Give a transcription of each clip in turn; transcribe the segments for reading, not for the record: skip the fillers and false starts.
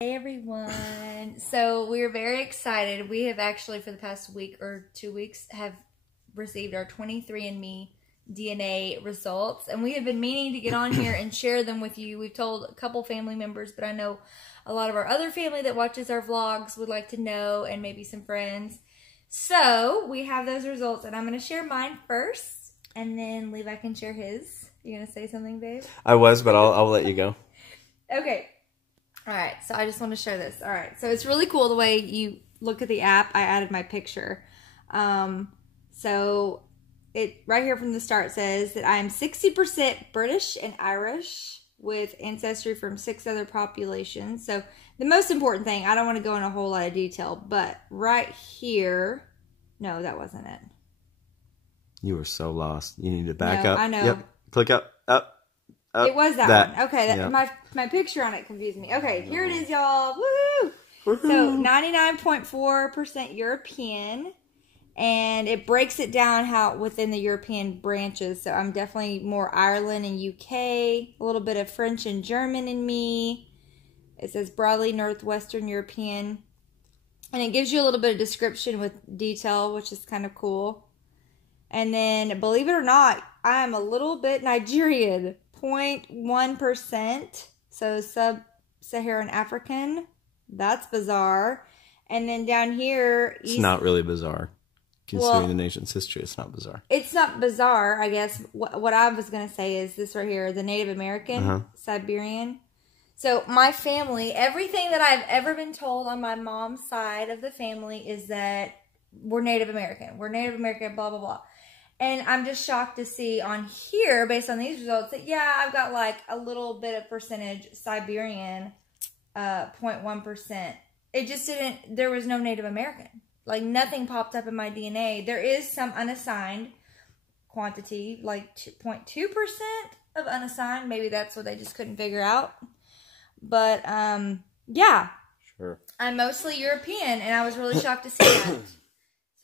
Hey everyone. So we're very excited. We have actually for the past week or 2 weeks have received our 23andMe DNA results, and we have been meaning to get on here and share them with you. We've told a couple family members, but I know a lot of our other family that watches our vlogs would like to know, and maybe some friends. So we have those results, and I'm going to share mine first, and then Levi can share his. You going to say something, babe? I was, but I'll let you go. Okay. All right, so I just want to show this. All right, so it's really cool the way you look at the app. I added my picture. So it right here from the start says that I am 60% British and Irish with ancestry from 6 other populations. So the most important thing, I don't want to go in a whole lot of detail, but right here, no, that wasn't it. You were so lost. You need to back up. I know. Yep. Click up. It was that one. Okay, Yep. my picture on it confused me. Okay, here it is, y'all. Woo! So 99.4% European, and it breaks it down how within the European branches. So I'm definitely more Ireland and UK, a little bit of French and German in me. It says broadly Northwestern European, and it gives you a little bit of description with detail, which is kind of cool. And then, believe it or not, I am a little bit Nigerian. 0.1%, so sub-Saharan African. That's bizarre. And then down here, it's not really bizarre, considering the nation's history. It's not bizarre. It's not bizarre, I guess. What I was gonna say is this right here: the Native American, Siberian. So my family, everything that I've ever been told on my mom's side of the family is that we're Native American. We're Native American. Blah blah blah. And I'm just shocked to see on here, based on these results, that yeah, I've got like a little bit of percentage Siberian, 0.1%. It just didn't, there was no Native American. Like nothing popped up in my DNA. There is some unassigned quantity, like 0.2% of unassigned. Maybe that's what they just couldn't figure out. But yeah. Sure. I'm mostly European, and I was really shocked to see that.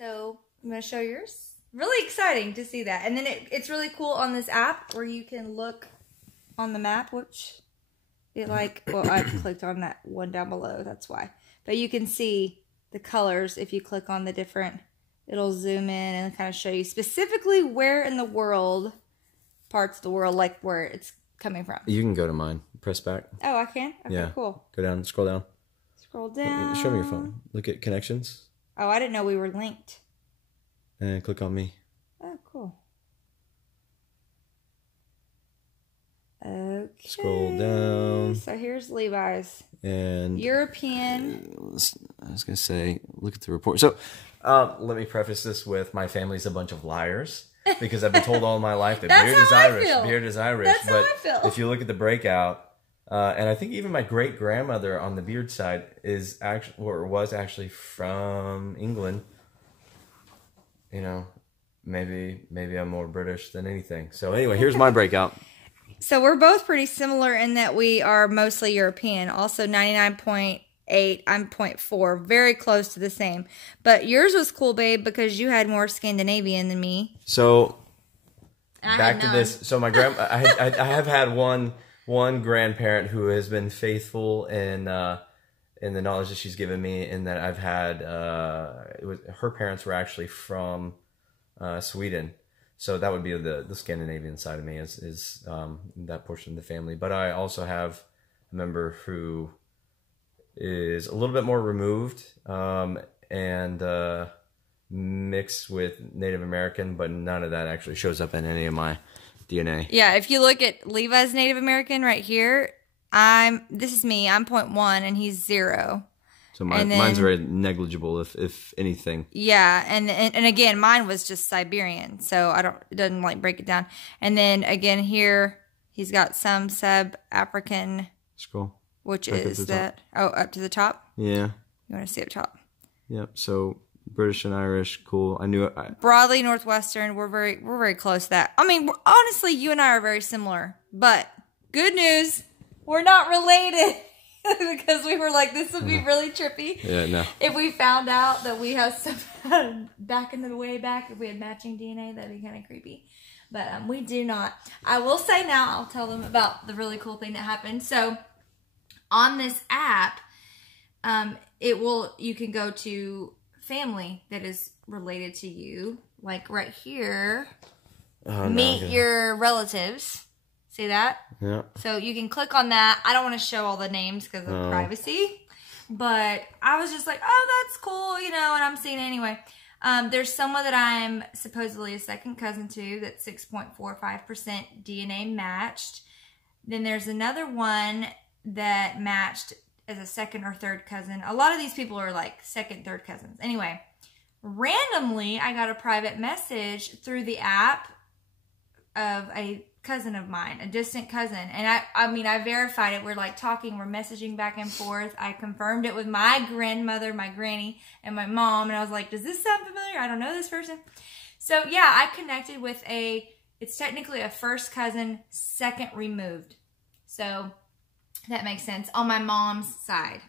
So I'm going to show yours. Really exciting to see that. And then it's really cool on this app where you can look on the map, which it like, well, I clicked on that one down below, that's why. But you can see the colors if you click on the different, it'll zoom in and kind of show you specifically where in the world, parts of the world, like where it's coming from. You can go to mine. Press back. Oh, I can? Okay, yeah. Cool. Go down, scroll down. Scroll down. Show me your phone. Look at connections. Oh, I didn't know we were linked. And click on me. Oh, cool. Okay. Scroll down. So here's Levi's. And European. I was going to say, look at the report. So let me preface this with my family's a bunch of liars. Because I've been told all my life that beard is Irish. Beard is Irish. That's but how I feel. If you look at the breakout, and I think even my great-grandmother on the beard side is actually, or was actually from England. You know, maybe I'm more British than anything. So anyway, here's my breakout. So we're both pretty similar in that we are mostly European. Also 99.8, I'm 0.4. Very close to the same. But yours was cool, babe, because you had more Scandinavian than me. So back to this. So my grandma, I have had one grandparent who has been faithful in the knowledge that she's given me, and that I've had, her parents were actually from Sweden, so that would be the Scandinavian side of me is that portion of the family. But I also have a member who is a little bit more removed and mixed with Native American, but none of that actually shows up in any of my DNA. Yeah, if you look at Levi's Native American right here, this is me, I'm 0.1 and he's 0. So mine's very negligible, if anything. Yeah, and again, mine was just Siberian, so it doesn't like break it down. And then again here, he's got some sub-African. Scroll. Which is that? Oh, up to the top? Yeah. You want to see up top? Yep. So British and Irish, cool. I knew it. Broadly Northwestern, we're very close to that. I mean, honestly, you and I are very similar, but good news. We're not related because we were like, this would be really trippy. Yeah, no. If we found out that we have some back in the way back, if we had matching DNA, that'd be kind of creepy. But we do not. I will say now, I'll tell them about the really cool thing that happened. So on this app, you can go to family that is related to you. Like right here, meet your relatives. See that? Yeah. So you can click on that. I don't want to show all the names because of privacy. But I was just like, oh, that's cool, you know, and I'm seeing it anyway. There's someone that I'm supposedly a second cousin to that's 6.45% DNA matched. Then there's another one that matched as a second or third cousin. A lot of these people are like second, third cousins. Anyway, randomly, I got a private message through the app of a cousin of mine, a distant cousin. And I verified it. We're like talking, we're messaging back and forth. I confirmed it with my grandmother, my granny, and my mom. And I was like, does this sound familiar? I don't know this person. So yeah, I connected with it's technically a first cousin, second removed. So that makes sense. On my mom's side.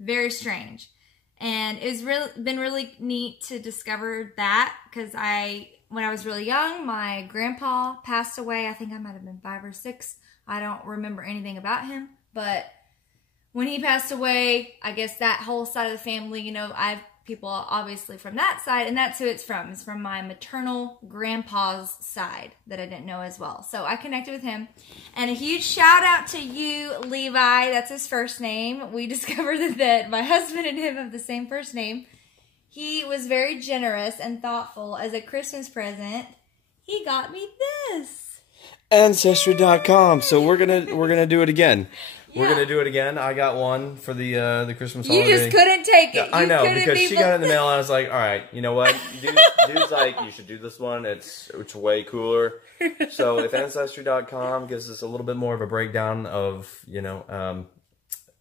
Very strange. And it's been really neat to discover that because when I was really young, my grandpa passed away. I think I might have been 5 or 6. I don't remember anything about him. But when he passed away, I guess that whole side of the family, you know, I have people obviously from that side. And that's who it's from. It's from my maternal grandpa's side that I didn't know as well. So I connected with him. And a huge shout out to you, Levi. That's his first name. We discovered that my husband and him have the same first name. He was very generous and thoughtful. As a Christmas present, he got me this. Ancestry.com. So we're gonna do it again. Yeah. We're gonna do it again. I got one for the Christmas holiday. You just couldn't take it. I know, because she got it in the mail and I was like, all right, you know what? Dude's like, you should do this one. It's way cooler. So if Ancestry.com gives us a little bit more of a breakdown of, you know,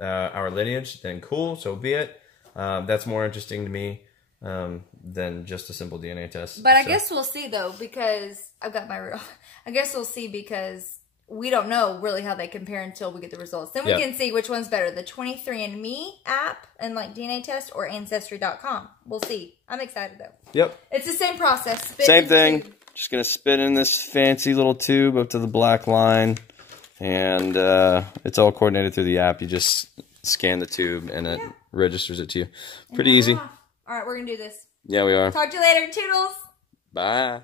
our lineage, then cool, so be it. That's more interesting to me than just a simple DNA test. But I guess we'll see, though, because I've got my real. I guess we'll see because we don't know really how they compare until we get the results. Then we can see which one's better, the 23andMe app and like DNA test or Ancestry.com. We'll see. I'm excited, though. Yep. It's the same process. Same thing. Just going to spit in this fancy little tube up to the black line. And it's all coordinated through the app. You just scan the tube and it registers it to you. Pretty easy. All right, we're going to do this. Yeah, we are. Talk to you later. Toodles. Bye.